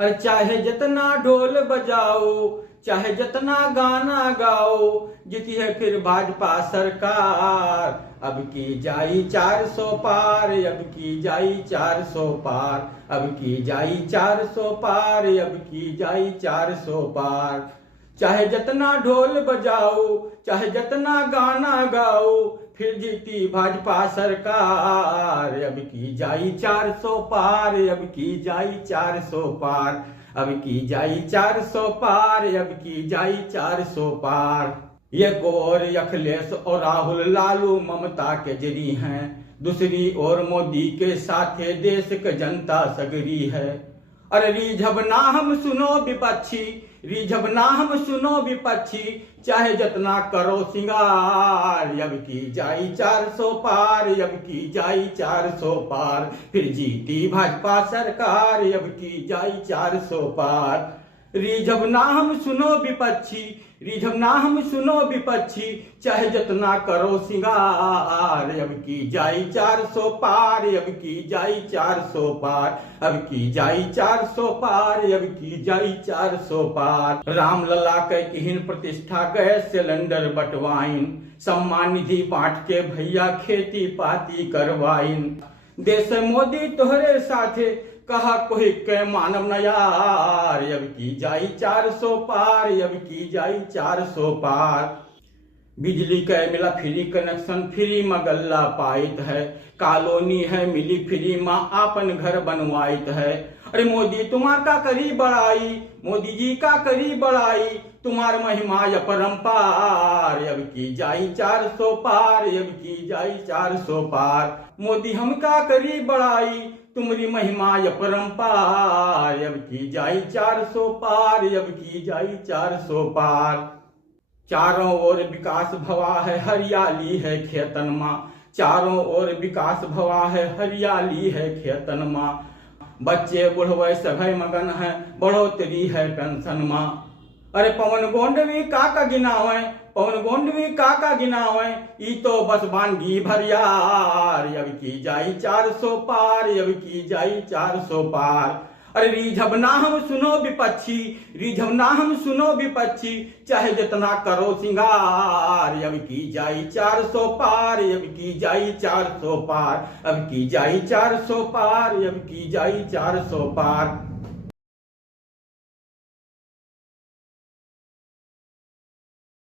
और चाहे जितना ढोल बजाओ, चाहे जितना गाना गाओ, जीती है फिर भाजपा सरकार। अब की जाई 400 पार, अब की जाई 400 पार, अब की जाई 400 पार, अब की जाई 400 पार। चाहे जितना ढोल बजाओ, चाहे जितना गाना गाओ, फिर जीती भाजपा सरकार। अब की जाई 400 पार, अब की जाई 400 पार, अब की जाई 400 पार, अब की जाई 400 पार। ये और अखिलेश और राहुल लालू ममता के जरी हैं, दूसरी ओर मोदी के साथे देश के जनता सगरी है। अरे रिझब ना हम सुनो विपक्षी, रिझब ना हम सुनो विपक्षी, चाहे जितना करो सिंगार। अब की जाई 400 पार, अब की जाई 400 पार, फिर जीती भाजपा सरकार। अब की जाई 400 पार। रिझब ना हम सुनो विपक्षी, रिझब ना हम सुनो विपक्षी, चाहे जितना करो सिंगार। अब की जाई 400 पार, अब की जाई 400 पार, अब की जाई 400 पार, अब की जाई 400 पार। रामलला के किहिन प्रतिष्ठा गैस सिलेंडर बटवाइन, सम्मान निधि बांट के भैया खेती पाती करवाइन। देश मोदी तोहरे साथे, कहा कोई के मानव न यार। अब की जाई 400 पार, अब की जाई 400 पार। बिजली का मिला फ्री कनेक्शन, फ्री मगल्ला पाइत है, कॉलोनी है मिली फ्री माँ आपन घर बनवाइत है। अरे मोदी तुम्हार का करी बड़ाई, मोदी जी का करी बड़ाई, तुम्हार महिमा अपरंपार। अब की जाई 400 पार, अब की जाई 400 पार। मोदी हम का करी बड़ाई, तुम्हारी महिमा अपरंपार। अब की जाई 400 पार, अब की जाई 400 पार। चारों ओर विकास भवा है, हरियाली है खेतन माँ, चारों ओर विकास भवा है, हरियाली है खेतन माँ। बच्चे बुढ़वे सभे मगन है, बढ़ोतरी है पेंशन माँ। अरे पवन गोंडवी काका गिनावे, पवन गोंडवी काका गिनावे, ई तो बस बांगी भरियार। अब की जाई 400 पार, अब की जाई 400 पार। अरे रिझब ना हम सुनो विपक्षी, रिझब ना हम सुनो विपक्षी, चाहे जितना करो सिंगार। अब की जाई 400 पार, अब की जाई 400 पार, अब की जाई 400 पार, अब की जाई 400 पार।